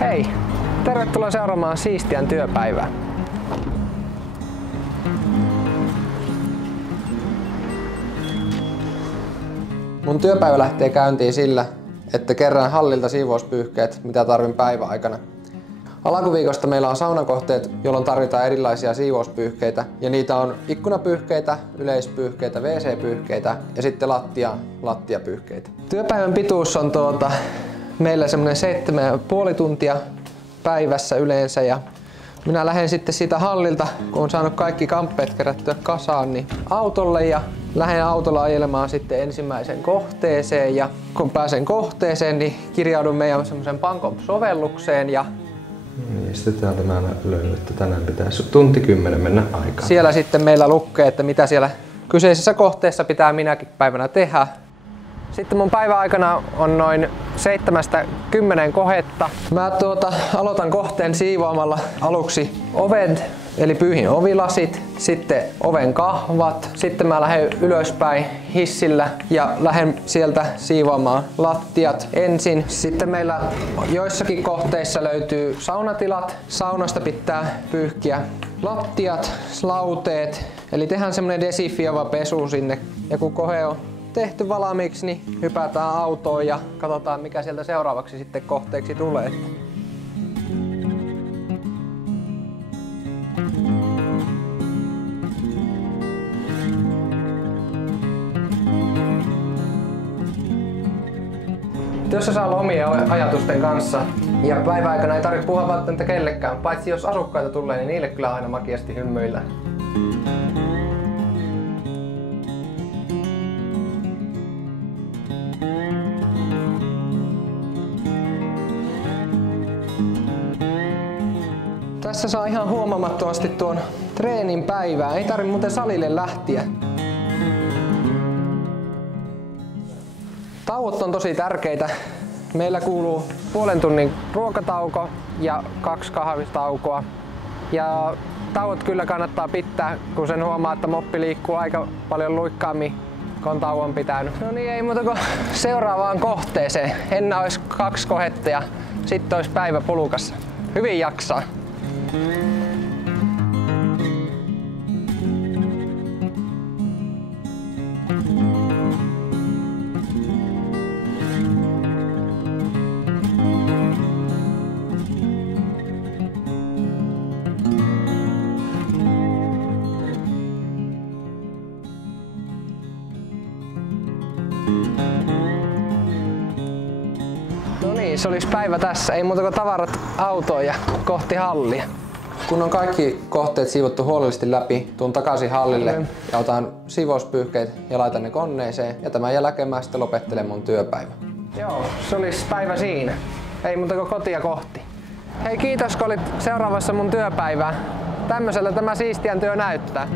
Hei! Tervetuloa seuraamaan Siistiän työpäivää. Mun työpäivä lähtee käyntiin sillä, että kerään hallilta siivouspyyhkeet, mitä tarvin päiväaikana. Alkuviikosta meillä on saunakohteet, jolloin tarvitaan erilaisia siivouspyyhkeitä, ja niitä on ikkunapyyhkeitä, yleispyyhkeitä, WC-pyyhkeitä ja sitten lattiapyyhkeitä. Työpäivän pituus on meillä semmoinen 7,5 tuntia päivässä yleensä, ja minä lähden sitten siitä hallilta, kun on saanut kaikki kamppeet kerättyä kasaan, niin autolle ja lähden autolla ajelemaan sitten ensimmäiseen kohteeseen, ja kun pääsen kohteeseen, niin kirjaudun meidän semmoisen Pancom-sovellukseen ja sitten täältä mä löydän, että tänään pitäisi tunti 10 mennä aikaan. Siellä sitten meillä lukee, että mitä siellä kyseisessä kohteessa pitää minäkin päivänä tehdä. Sitten mun päiväaikana on noin 7-10 kohetta. Mä aloitan kohteen siivoamalla aluksi ovet, eli pyyhin ovilasit, sitten oven kahvat. Sitten mä lähden ylöspäin hissillä ja lähden sieltä siivoamaan lattiat ensin. Sitten meillä joissakin kohteissa löytyy saunatilat. Saunasta pitää pyyhkiä lattiat, lauteet, eli tehdään semmonen desinfioiva pesu sinne. Ja kun kohe on tehty valmiiksi, niin hypätään autoon ja katsotaan, mikä sieltä seuraavaksi sitten kohteeksi tulee. Työssä saa lomia ajatusten kanssa ja päiväaikana ei tarvitse puhua välttämättä kellekään, paitsi jos asukkaita tulee, niin niille kyllä aina makeasti hymyillä. Tässä saa ihan huomaamattomasti tuon treenin päivää. Ei tarvitse muuten salille lähteä. Tauot on tosi tärkeitä. Meillä kuuluu puolen tunnin ruokatauko ja 2 kahvitaukoa. Ja tauot kyllä kannattaa pitää, kun sen huomaa, että moppi liikkuu aika paljon luikkaammin, kun on tauon pitänyt. No niin, ei muuta kuin seuraavaan kohteeseen. Enää olisi 2 kohetta ja sitten olisi päivä pulukassa. Hyvin jaksaa. No niin, se olisi päivä tässä. Ei muuta kuin tavarat autoon ja kohti hallia. Kun on kaikki kohteet siivottu huolellisesti läpi, tuun takaisin hallille ja otan siivouspyyhkeet ja laitan ne koneeseen, ja tämän jälkeen mä sitten lopettelen mun työpäivän. Joo, se olisi päivä siinä. Ei muuta kuin kotia kohti. Hei, kiitos kun olit seuraavassa mun työpäivää. Tämmöisellä tämä Siistiän työ näyttää.